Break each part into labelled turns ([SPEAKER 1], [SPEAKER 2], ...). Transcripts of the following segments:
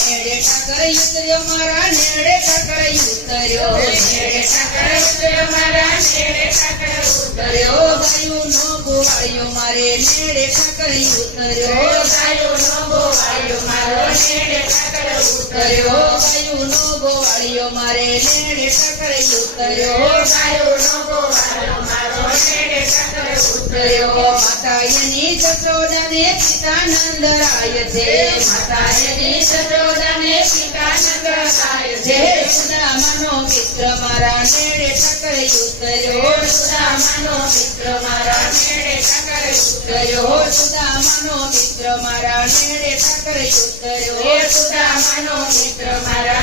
[SPEAKER 1] નેડે ઠાકર ઉતર્યો મારા નેડે ઠાકર ઉતર્યો
[SPEAKER 2] નેડે ઠાકર ઉતર્યો મારા નેડે ઠાકર ઉતર્યો
[SPEAKER 1] ઉતર્યો નો ગોવાળિયો મારે નેડે ઠાકર ઉતર્યો
[SPEAKER 2] ગાયો નો ગોવાળિયો મારો નેડે ઠાકર ઉતર્યો
[SPEAKER 1] ઉતર્યો નો ગોવાળિયો મારે નેડે ઠાકર ઉતર્યો
[SPEAKER 2] ગાયો નો ગોવાળિયો મારો નેડે ઠાકર ઉતર્યો
[SPEAKER 1] ઉતર્યો માતા પિતા નંદરાય છે.
[SPEAKER 2] માતા
[SPEAKER 1] સુદામાનો મિત્ર મારા નેડે ઠાકર ઉતર્યો
[SPEAKER 2] સુદામાનો મિત્ર મારા નેડે ઠાકર
[SPEAKER 1] ઉતર્યો સુદામાનો મિત્ર મારા નેડે ઠાકર ઉતર્યો
[SPEAKER 2] સુદામાનો મિત્ર મારા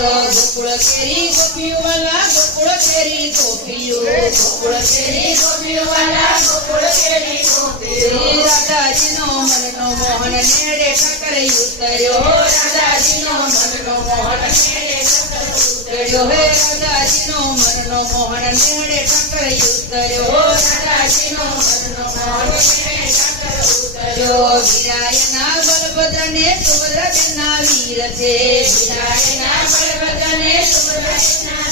[SPEAKER 1] ગોકુળ કેરી ગોપીઓ વાલા ગોકુળ કેરી ગોપીઓ.
[SPEAKER 2] ગોકુળ કેરી ગોપીઓ વાલા ગોકુળ કેરી ગોપીઓ.
[SPEAKER 1] શ્રી રાધાજીનો મનનો મોહન નેડે ઠાકર ઉતર્યો.
[SPEAKER 2] રાધાજીનો મનનો મોહન નેડે ઠાકર
[SPEAKER 1] ઉતર્યો
[SPEAKER 2] ઉતર્યો.
[SPEAKER 1] હે રાધાજીનો મનનો મોહન નેડે ઠાકર ઉતર્યો.
[SPEAKER 2] રાધાજીનો મનનો મોહન નેડે ઠાકર ઉતર્યો.
[SPEAKER 1] જો વિરાયના બલભદ્રને સુભદ્રબેનના વીર છે.
[SPEAKER 2] સુભદ્રના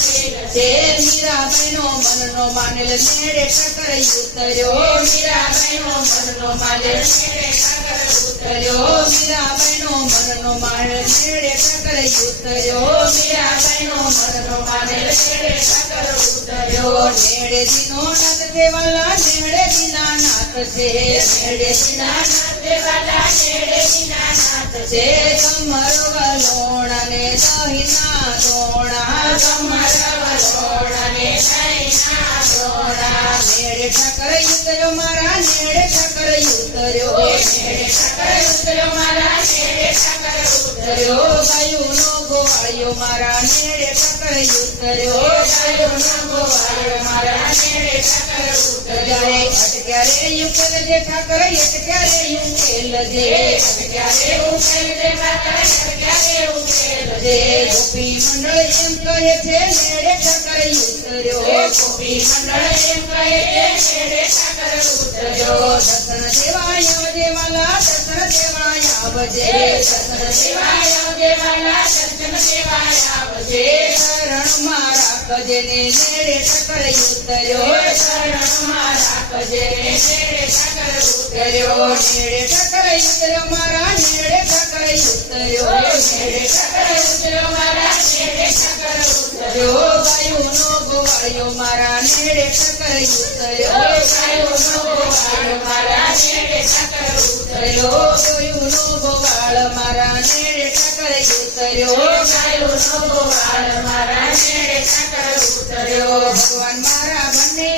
[SPEAKER 2] વેલ
[SPEAKER 1] જે મીરાબાઈનો મનનો માનેલ
[SPEAKER 2] માલે નેડે
[SPEAKER 1] દીનો નાથ દેવાલા, નેડે દીના નાથ છે.
[SPEAKER 2] દીનાનાથ
[SPEAKER 1] જે
[SPEAKER 2] છે.
[SPEAKER 1] કમર
[SPEAKER 2] નૈના દોણા
[SPEAKER 1] નેડે ઠાકર ઉતર્યો મારા નેડે ઠાકર ઉતર્યો
[SPEAKER 2] નેડે ઠાકર ઉતર્યો મારા નેડે ઠાકર ઉતર્યો
[SPEAKER 1] ગાયું નો ગોવાળિયો મારા નેડે ઠાકર ઉતર્યો
[SPEAKER 2] ગાયો નો ગોવાળિયો મારા નેડે ઠાકર ઉતર્યો
[SPEAKER 1] અટક્યા યુકેલ જે ઠાકર અટક્યા યુકેલ જે
[SPEAKER 2] ક્યારે ઉકેલ દે માતા ક્યારે ઉકેલ
[SPEAKER 1] જે ગોપી મંડળ એમ કહે છે નેડે ઠાકર
[SPEAKER 2] ગોપી મંડળ એમ કહે છે નેડે ઠાકર
[SPEAKER 1] જો
[SPEAKER 2] ઉતર્યો
[SPEAKER 1] દર્શન આવજે વાલા દર્શન દેવાય આવજે
[SPEAKER 2] દર્શન આવજે આવજે
[SPEAKER 1] શરણમાં રાખજે ને નેડે ઠાકર ઉતર્યો
[SPEAKER 2] એ શરણમાં રાખજે નેડે ઠાકર
[SPEAKER 1] ઉતર્યો
[SPEAKER 2] ઉતર્યો
[SPEAKER 1] નેડે ઠાકર ઉતર્યો મારા
[SPEAKER 2] નો ગોવાળ્યો મારા નેડે
[SPEAKER 1] ટકર
[SPEAKER 2] ઉતર્યો.
[SPEAKER 1] ગાયો નો ગોવાળ્યો મારા નેડે
[SPEAKER 2] ટકર
[SPEAKER 1] ઉતર્યો.
[SPEAKER 2] ગયું નો ગોવાળ મારા નેડે ટકર
[SPEAKER 1] ઉતર્યો. ગાયો નો ગોવાળ મારા નેડે
[SPEAKER 2] ટકર
[SPEAKER 1] ઉતર્યો.
[SPEAKER 2] ભગવાન મારા મને